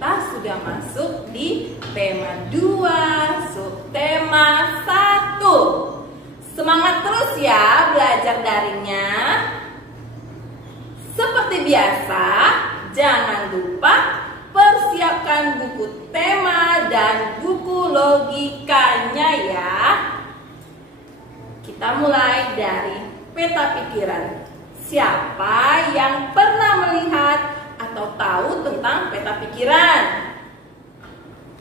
kita sudah masuk di tema 2, subtema 1. Semangat terus ya belajar daringnya. Seperti biasa, jangan lupa persiapkan buku tema dan buku logikanya ya. Kita mulai dari peta pikiran. Siapa yang pernah melihat atau tahu tentang peta pikiran?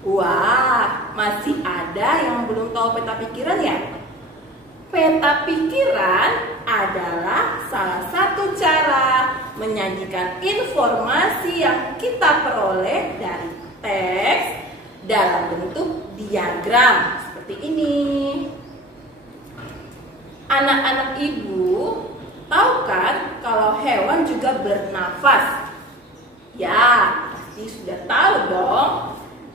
Wah, masih ada yang belum tahu peta pikiran ya? Peta pikiran adalah salah satu cara menyajikan informasi yang kita peroleh dari teks dalam bentuk diagram seperti ini. Anak-anak ibu tahu kan kalau hewan juga bernafas? Ya, pasti sudah tahu dong.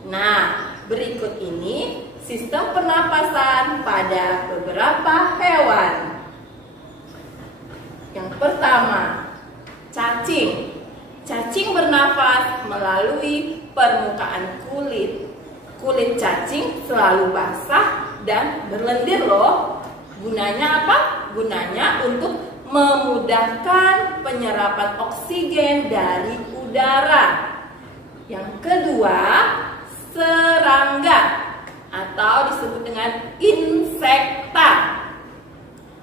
Nah, berikut ini sistem pernapasan pada beberapa hewan. Yang pertama, cacing. Cacing bernafas melalui permukaan kulit. Kulit cacing selalu basah dan berlendir loh. Gunanya apa? Gunanya untuk memudahkan penyerapan oksigen dari udara. Yang kedua, serangga atau disebut dengan insekta.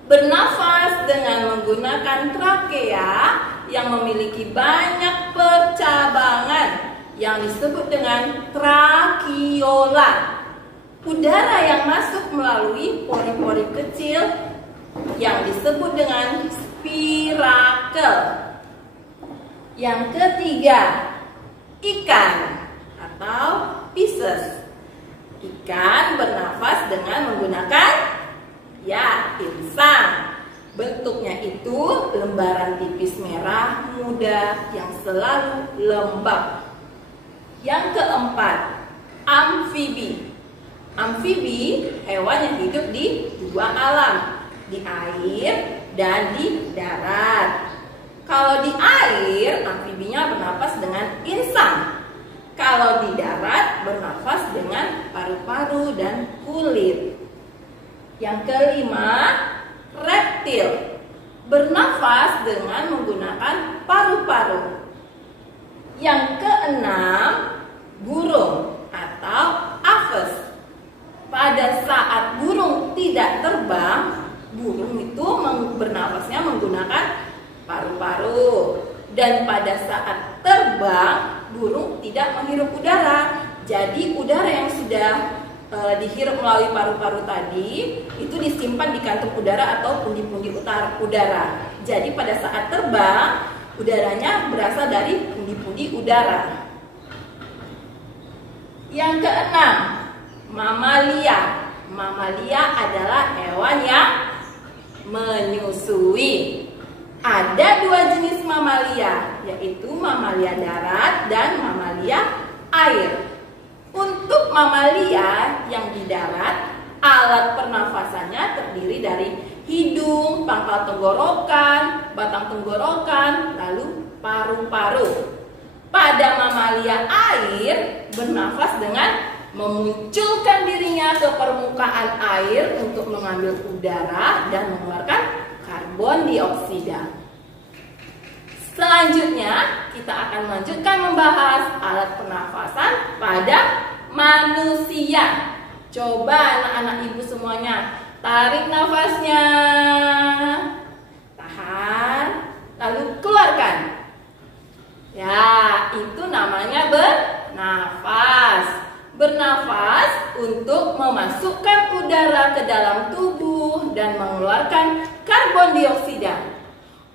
Bernafas dengan menggunakan trakea yang memiliki banyak percabangan yang disebut dengan trakeola. Udara yang masuk melalui pori-pori kecil yang disebut dengan spirakel. Yang ketiga, ikan atau Pisces. Ikan bernafas dengan menggunakan insang. Bentuknya itu lembaran tipis merah muda yang selalu lembab. Yang keempat, amfibi. Amfibi hewan yang hidup di dua alam, di air dan di darat. Kalau di air, amfibinya bernafas dengan insang. Kalau di darat, bernafas dengan paru-paru dan kulit. Yang kelima, reptil. Bernafas dengan menggunakan paru-paru. Yang keenam, burung atau aves. Pada saat burung tidak terbang, burung itu bernafasnya menggunakan paru-paru. Dan pada saat terbang, burung tidak menghirup udara. Jadi udara yang sudah dihirup melalui paru-paru tadi itu disimpan di kantung udara atau pundi-pundi udara. Jadi pada saat terbang, udaranya berasal dari pundi-pundi udara. Yang keenam, mamalia. Mamalia adalah hewan yang menyusui. Ada dua jenis mamalia, yaitu mamalia darat dan mamalia air. Untuk mamalia yang di darat, alat pernafasannya terdiri dari hidung, pangkal tenggorokan, batang tenggorokan, lalu paru-paru. Pada mamalia air, bernafas dengan memunculkan dirinya ke permukaan air untuk mengambil udara dan mengeluarkan karbon dioksida. Selanjutnya, kita akan melanjutkan membahas alat pernafasan pada manusia. Coba anak-anak ibu semuanya, tarik nafasnya. Tahan, lalu keluarkan. Ya, itu namanya bernafas. Bernafas untuk memasukkan udara ke dalam tubuh dan mengeluarkan karbon dioksida.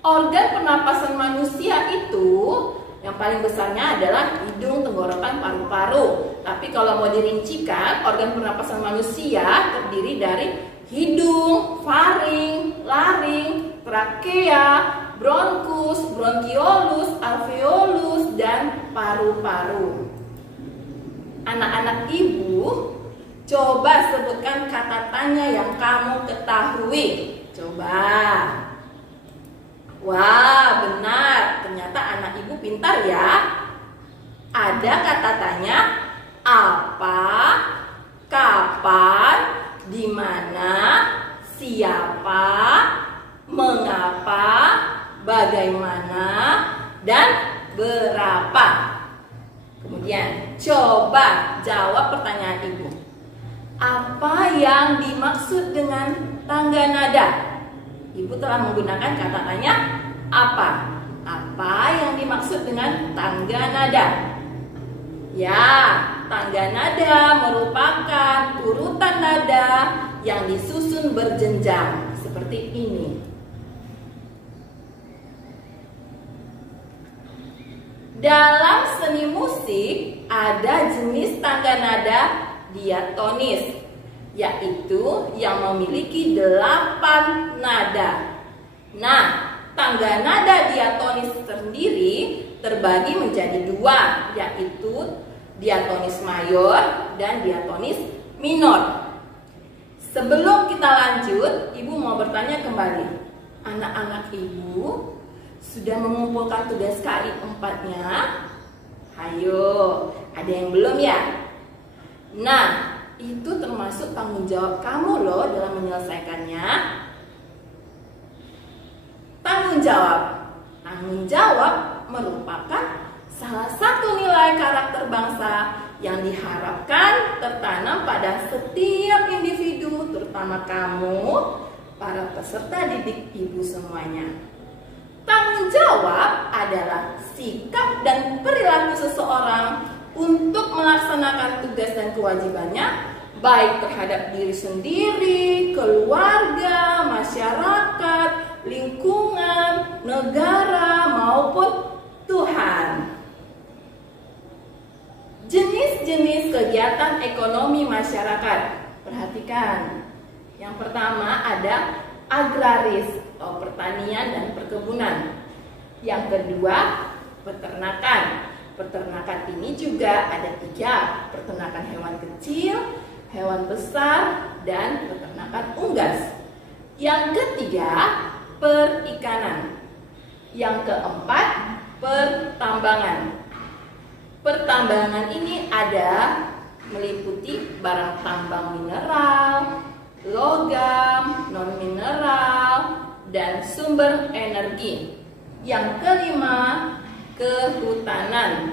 Organ pernapasan manusia itu yang paling besarnya adalah hidung, tenggorokan, paru-paru. Tapi kalau mau dirincikan, organ pernapasan manusia terdiri dari hidung, faring, laring, trakea, bronkus, bronkiolus, alveolus, dan paru-paru. Anak-anak ibu, coba sebutkan kata tanya yang kamu ketahui. Coba. Wah, benar. Ternyata anak ibu pintar ya. Ada kata tanya apa, kapan, di mana, siapa, mengapa, bagaimana, dan berapa. Kemudian coba jawab pertanyaan ibu. Apa yang dimaksud dengan tangga nada? Ibu telah menggunakan kata tanya apa. Apa yang dimaksud dengan tangga nada? Ya, tangga nada merupakan urutan nada yang disusun berjenjang seperti ini. Dalam seni musik ada jenis tangga nada diatonis, yaitu yang memiliki 8 nada. Nah, tangga nada diatonis sendiri terbagi menjadi 2, yaitu diatonis mayor dan diatonis minor. Sebelum kita lanjut, ibu mau bertanya kembali. Anak-anak ibu sudah mengumpulkan tugas KI 4-nya? Ayo, ada yang belum ya? Nah, itu termasuk tanggung jawab kamu loh dalam menyelesaikannya. Tanggung jawab merupakan salah satu nilai karakter bangsa yang diharapkan tertanam pada setiap individu, terutama kamu, para peserta didik ibu semuanya. Tanggung jawab adalah sikap dan perilaku seseorang untuk melaksanakan tugas dan kewajibannya, baik terhadap diri sendiri, keluarga, masyarakat, lingkungan, negara, maupun Tuhan. Jenis-jenis kegiatan ekonomi masyarakat. Perhatikan. Yang pertama ada agraris atau pertanian dan perkebunan. Yang kedua, peternakan. Peternakan ini juga ada 3, peternakan hewan kecil, hewan besar, dan peternakan unggas. Yang ketiga, perikanan. Yang keempat, pertambangan. Pertambangan ini ada meliputi barang tambang mineral, logam, non-mineral, dan sumber energi. Yang kelima, kehutanan.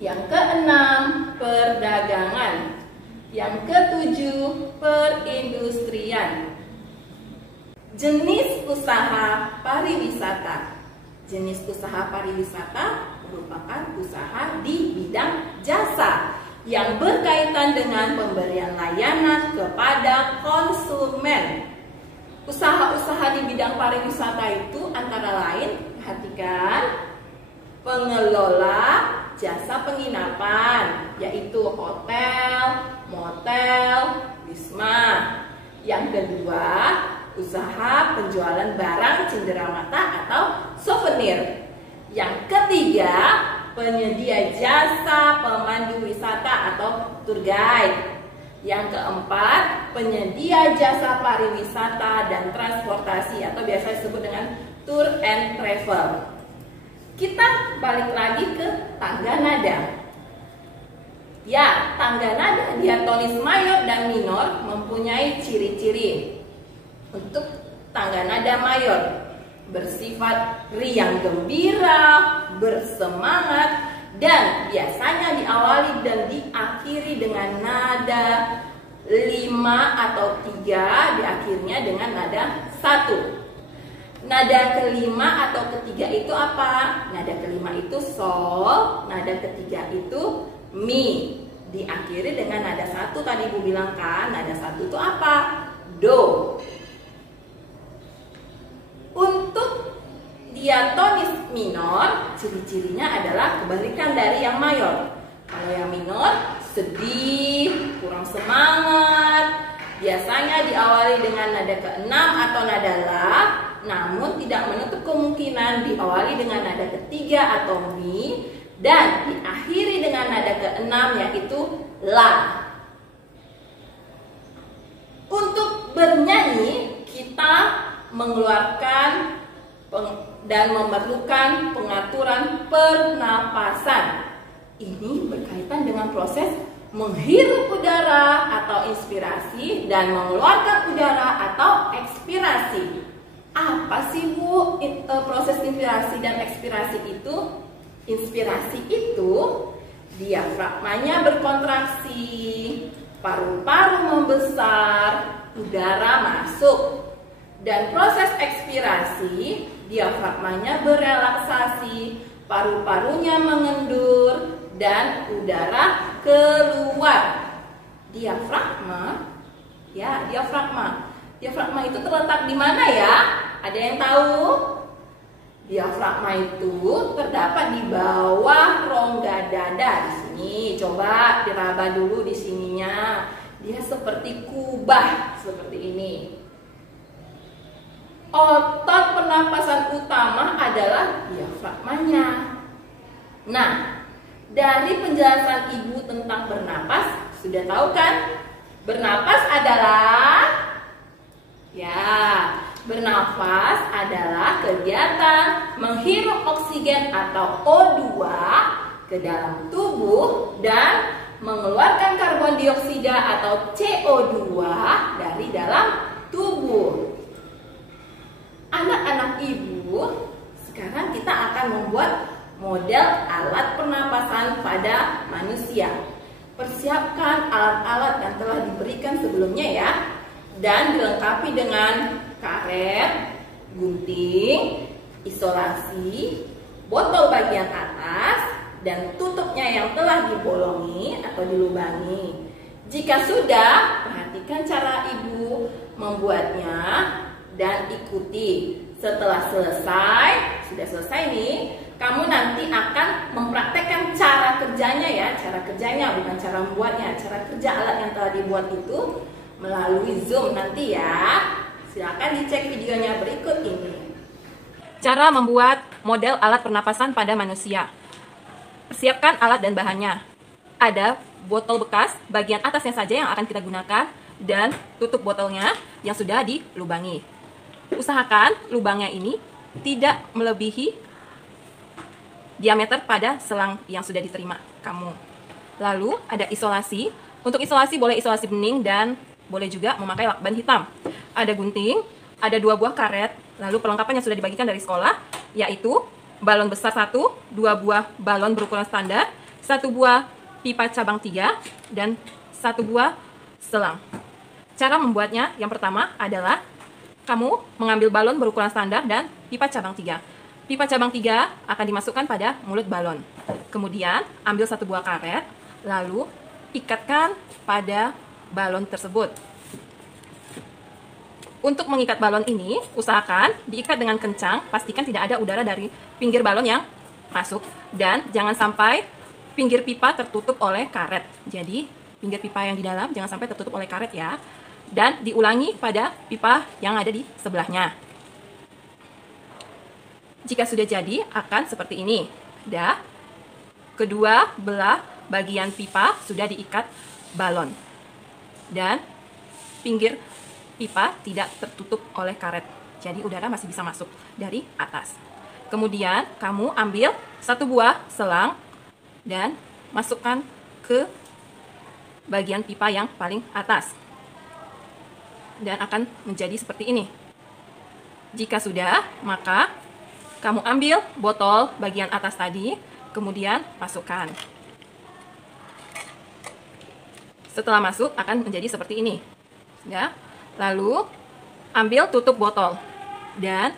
Yang keenam, perdagangan. Yang ketujuh, perindustrian. Jenis usaha pariwisata. Jenis usaha pariwisata merupakan usaha di bidang jasa yang berkaitan dengan pemberian layanan kepada konsumen. Usaha-usaha di bidang pariwisata itu antara lain, perhatikan, pengelola jasa penginapan, yaitu hotel, motel, wisma. Yang kedua, usaha penjualan barang cenderamata atau souvenir. Yang ketiga, penyedia jasa pemandu wisata atau tour guide. Yang keempat, penyedia jasa pariwisata dan transportasi atau biasa disebut dengan tour and travel. Kita balik lagi ke tangga nada. Ya, tangga nada diatonis mayor dan minor mempunyai ciri-ciri. Untuk tangga nada mayor, bersifat riang gembira, bersemangat, dan biasanya diawali dan diakhiri dengan nada 5 atau 3, diakhirnya dengan nada 1. Nada kelima atau ketiga itu apa? Nada kelima itu sol, nada ketiga itu mi. Diakhiri dengan nada 1, tadi ibu bilang kan, nada 1 itu apa? Do. Untuk diatonis minor, ciri-cirinya adalah kebalikan dari yang mayor. Kalau yang minor, sedih, kurang semangat. Biasanya diawali dengan nada ke-6 atau nada la, namun tidak menutup kemungkinan diawali dengan nada ketiga atau mi, dan diakhiri dengan nada ke-6 yaitu la. Untuk bernyanyi, kita mengeluarkan dan memerlukan pengaturan pernapasan. Ini berkaitan dengan proses menghirup udara atau inspirasi dan mengeluarkan udara atau ekspirasi. Apa sih Bu proses inspirasi dan ekspirasi itu? Inspirasi itu diafragmanya berkontraksi, paru-paru membesar, udara masuk. Dan proses ekspirasi, diafragmanya berelaksasi, paru-parunya mengendur, dan udara keluar. Diafragma, ya diafragma. Diafragma itu terletak di mana ya? Ada yang tahu? Diafragma itu terdapat di bawah rongga dada di sini. Coba diraba dulu di sininya. Dia seperti kubah seperti ini. Otot pernapasan utama adalah diafragmanya. Nah, dari penjelasan Ibu tentang bernapas, sudah tahu kan? Bernapas adalah bernafas adalah kegiatan menghirup oksigen atau O2 ke dalam tubuh dan mengeluarkan karbon dioksida atau CO2 dari dalam tubuh. Anak-anak Ibu, sekarang kita akan membuat model alat pernapasan pada manusia. Persiapkan alat-alat yang telah diberikan sebelumnya ya, dan dilengkapi dengan karet, gunting, isolasi, botol bagian atas, dan tutupnya yang telah dibolongi atau dilubangi. Jika sudah, perhatikan cara Ibu membuatnya dan ikuti. Setelah selesai, sudah selesai nih, kamu nanti akan mempraktekkan cara kerjanya ya, cara kerjanya bukan cara membuatnya, cara kerja alat yang telah dibuat itu melalui Zoom nanti ya. Silakan dicek videonya berikut ini. Cara membuat model alat pernapasan pada manusia. Persiapkan alat dan bahannya. Ada botol bekas, bagian atasnya saja yang akan kita gunakan, dan tutup botolnya yang sudah dilubangi. Usahakan lubangnya ini tidak melebihi diameter pada selang yang sudah diterima kamu. Lalu ada isolasi. Untuk isolasi boleh isolasi bening dan boleh juga memakai lakban hitam. Ada gunting, ada 2 buah karet, lalu perlengkapan yang sudah dibagikan dari sekolah, yaitu balon besar 1, 2 buah balon berukuran standar, 1 buah pipa cabang 3, dan 1 buah selang. Cara membuatnya yang pertama adalah kamu mengambil balon berukuran standar dan pipa cabang 3. Pipa cabang 3 akan dimasukkan pada mulut balon. Kemudian ambil 1 buah karet, lalu ikatkan pada balon tersebut. Untuk mengikat balon ini, usahakan diikat dengan kencang, pastikan tidak ada udara dari pinggir balon yang masuk, dan jangan sampai pinggir pipa tertutup oleh karet. Jadi, pinggir pipa yang di dalam jangan sampai tertutup oleh karet ya. Dan diulangi pada pipa yang ada di sebelahnya. Jika sudah jadi, akan seperti ini. Dah, kedua belah bagian pipa sudah diikat balon. Dan pinggir pipa tidak tertutup oleh karet. Jadi udara masih bisa masuk dari atas. Kemudian kamu ambil 1 buah selang dan masukkan ke bagian pipa yang paling atas. Dan akan menjadi seperti ini. Jika sudah, maka kamu ambil botol bagian atas tadi, kemudian masukkan. Setelah masuk akan menjadi seperti ini. Ya. Lalu ambil tutup botol dan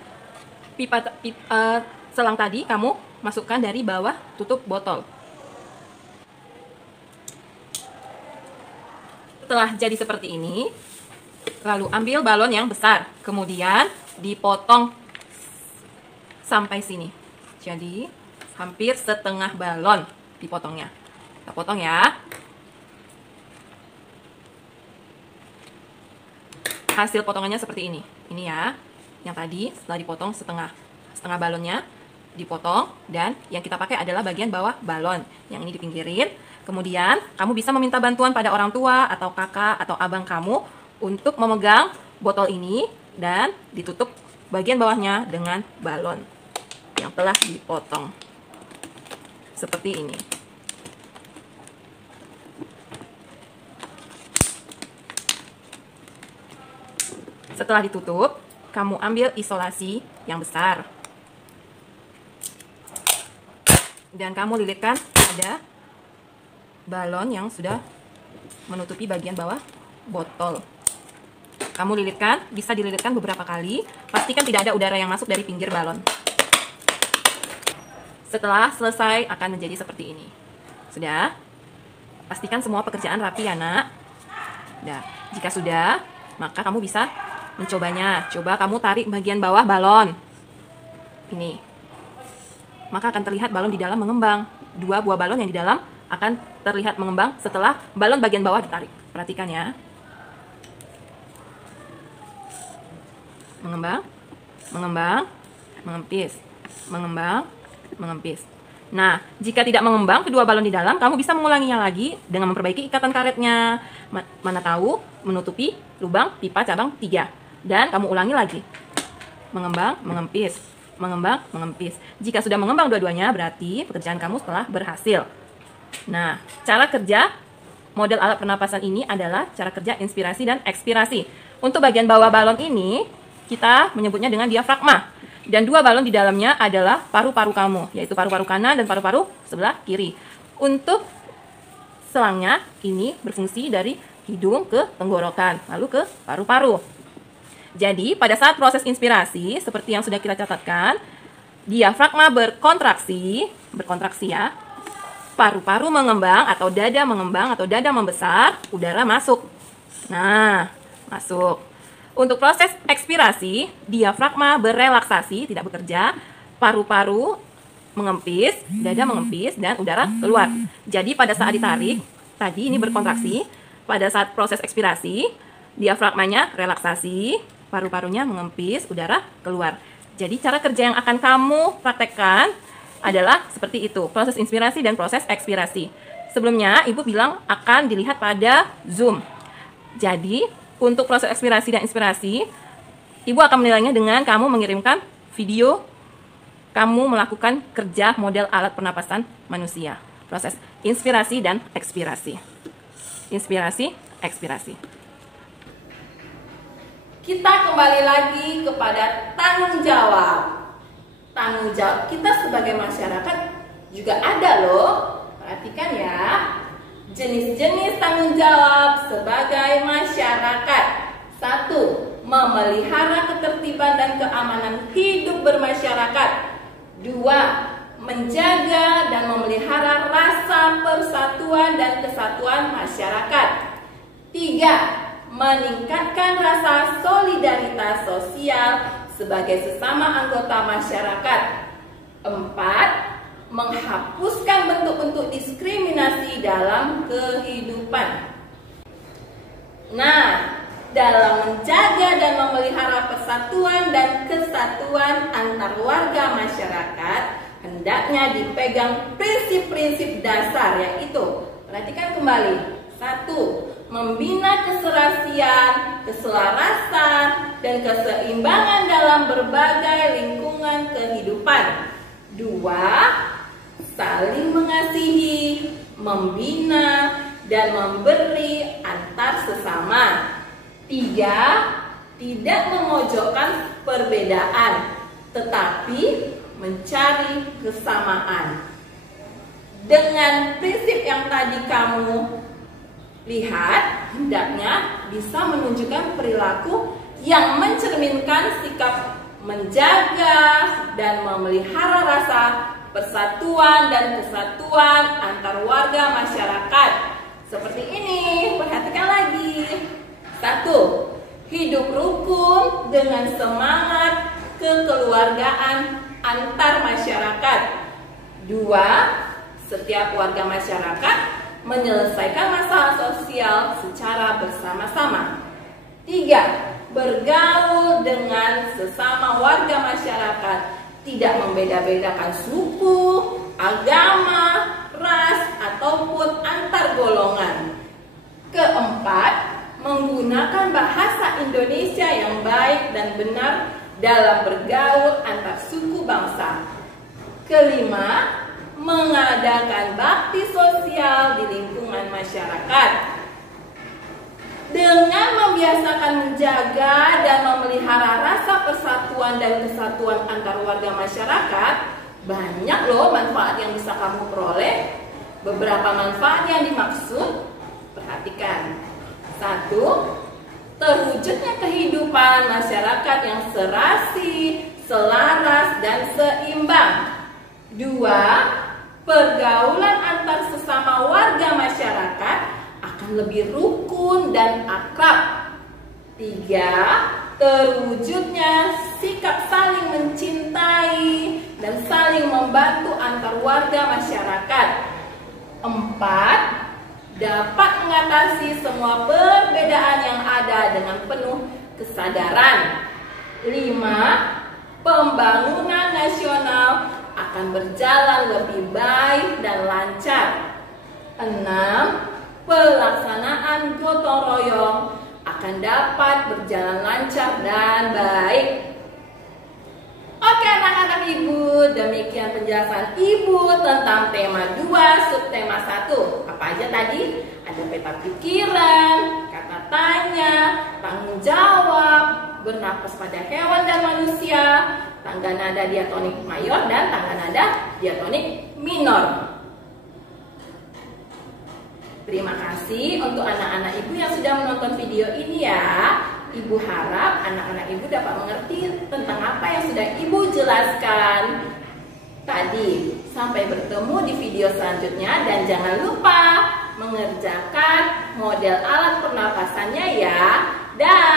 selang tadi kamu masukkan dari bawah tutup botol. Setelah jadi seperti ini, lalu ambil balon yang besar, kemudian dipotong sampai sini. Jadi hampir setengah balon dipotongnya. Kita potong ya. Hasil potongannya seperti ini. Ini ya, yang tadi setelah dipotong setengah balonnya dipotong, dan yang kita pakai adalah bagian bawah balon. Yang ini dipinggirin. Kemudian kamu bisa meminta bantuan pada orang tua atau kakak atau abang kamu untuk memegang botol ini dan ditutup bagian bawahnya dengan balon yang telah dipotong. Seperti ini. Setelah ditutup, kamu ambil isolasi yang besar. Dan kamu lilitkan pada balon yang sudah menutupi bagian bawah botol. Kamu lilitkan, bisa dililitkan beberapa kali. Pastikan tidak ada udara yang masuk dari pinggir balon. Setelah selesai akan menjadi seperti ini. Sudah? Pastikan semua pekerjaan rapi ya nak. Nah, jika sudah, maka kamu bisa mencobanya. Coba kamu tarik bagian bawah balon. Ini. Maka akan terlihat balon di dalam mengembang. 2 buah balon yang di dalam akan terlihat mengembang setelah balon bagian bawah ditarik. Perhatikan ya. Mengembang, mengembang, mengempis, mengembang, mengempis. Nah, jika tidak mengembang kedua balon di dalam, kamu bisa mengulanginya lagi dengan memperbaiki ikatan karetnya. Mana tahu menutupi lubang pipa cabang 3. Dan kamu ulangi lagi. Mengembang, mengempis, mengembang, mengempis. Jika sudah mengembang dua-duanya, berarti pekerjaan kamu telah berhasil. Nah, cara kerja model alat pernapasan ini adalah cara kerja inspirasi dan ekspirasi. Untuk bagian bawah balon ini, kita menyebutnya dengan diafragma. Dan 2 balon di dalamnya adalah paru-paru kamu, yaitu paru-paru kanan dan paru-paru sebelah kiri. Untuk selangnya, ini berfungsi dari hidung ke tenggorokan, lalu ke paru-paru. Jadi, pada saat proses inspirasi, seperti yang sudah kita catatkan, diafragma berkontraksi ya, paru-paru mengembang atau dada mengembang atau dada membesar, udara masuk. Nah, masuk. Untuk proses ekspirasi, diafragma berelaksasi, tidak bekerja, paru-paru mengempis, dada mengempis, dan udara keluar. Jadi pada saat ditarik, tadi ini berkontraksi, pada saat proses ekspirasi, diafragmanya relaksasi, paru-parunya mengempis, udara keluar. Jadi cara kerja yang akan kamu praktekkan adalah seperti itu, proses inspirasi dan proses ekspirasi. Sebelumnya, Ibu bilang akan dilihat pada Zoom. Jadi, untuk proses ekspirasi dan inspirasi, Ibu akan menilainya dengan kamu mengirimkan video kamu melakukan kerja model alat pernapasan manusia. Proses inspirasi dan ekspirasi. Inspirasi, ekspirasi. Kita kembali lagi kepada tanggung jawab. Tanggung jawab kita sebagai masyarakat juga ada loh. Perhatikan ya. Jenis-jenis tanggung jawab sebagai masyarakat. 1. Memelihara ketertiban dan keamanan hidup bermasyarakat. 2. Menjaga dan memelihara rasa persatuan dan kesatuan masyarakat. 3. Meningkatkan rasa solidaritas sosial sebagai sesama anggota masyarakat. 4. Menghapuskan bentuk-bentuk diskriminasi dalam kehidupan. Nah, dalam menjaga dan memelihara persatuan dan kesatuan antar warga masyarakat, hendaknya dipegang prinsip-prinsip dasar, yaitu, perhatikan kembali. 1. Membina keserasian, keselarasan, dan keseimbangan dalam berbagai lingkungan kehidupan. 2. Saling mengasihi, membina, dan memberi antar sesama. 3. Tidak memojokkan perbedaan, tetapi mencari kesamaan. Dengan prinsip yang tadi kamu lihat, hendaknya bisa menunjukkan perilaku yang mencerminkan sikap menjaga dan memelihara rasa persatuan dan kesatuan antar warga masyarakat. Seperti ini, perhatikan lagi. 1. Hidup rukun dengan semangat kekeluargaan antar masyarakat. 2. Setiap warga masyarakat menyelesaikan masalah sosial secara bersama-sama. 3. Bergaul dengan sesama warga masyarakat, tidak membeda-bedakan suku, agama, ras, ataupun antar golongan. 4. Menggunakan bahasa Indonesia yang baik dan benar dalam bergaul antar suku bangsa. 5. Mengadakan bakti sosial di lingkungan masyarakat. Dengan membiasakan menjaga dan memelihara rasa persatuan dan kesatuan antar warga masyarakat, banyak loh manfaat yang bisa kamu peroleh. Beberapa manfaat yang dimaksud, perhatikan. 1. Terwujudnya kehidupan masyarakat yang serasi, selaras, dan seimbang. 2. Pergaulan antar sesama warga masyarakat akan lebih rukun dan akrab. 3. Terwujudnya sikap saling mencintai dan saling membantu antar warga masyarakat. 4. Dapat mengatasi semua perbedaan yang ada dengan penuh kesadaran. 5. Pembangunan nasional akan berjalan lebih baik dan lancar. 6. Pelaksanaan gotong royong akan dapat berjalan lancar dan baik. Oke anak-anak ibu, demikian penjelasan ibu tentang tema 2 subtema 1. Apa aja tadi? Ada peta pikiran, kata tanya, tanggung jawab, bernapas pada hewan dan manusia, tangga nada diatonik mayor dan tangga nada diatonik minor. Terima kasih untuk anak-anak ibu yang sudah menonton video ini ya. Ibu harap anak-anak ibu dapat mengerti tentang apa yang sudah ibu jelaskan tadi. Sampai bertemu di video selanjutnya dan jangan lupa mengerjakan model alat pernapasannya ya. Dah.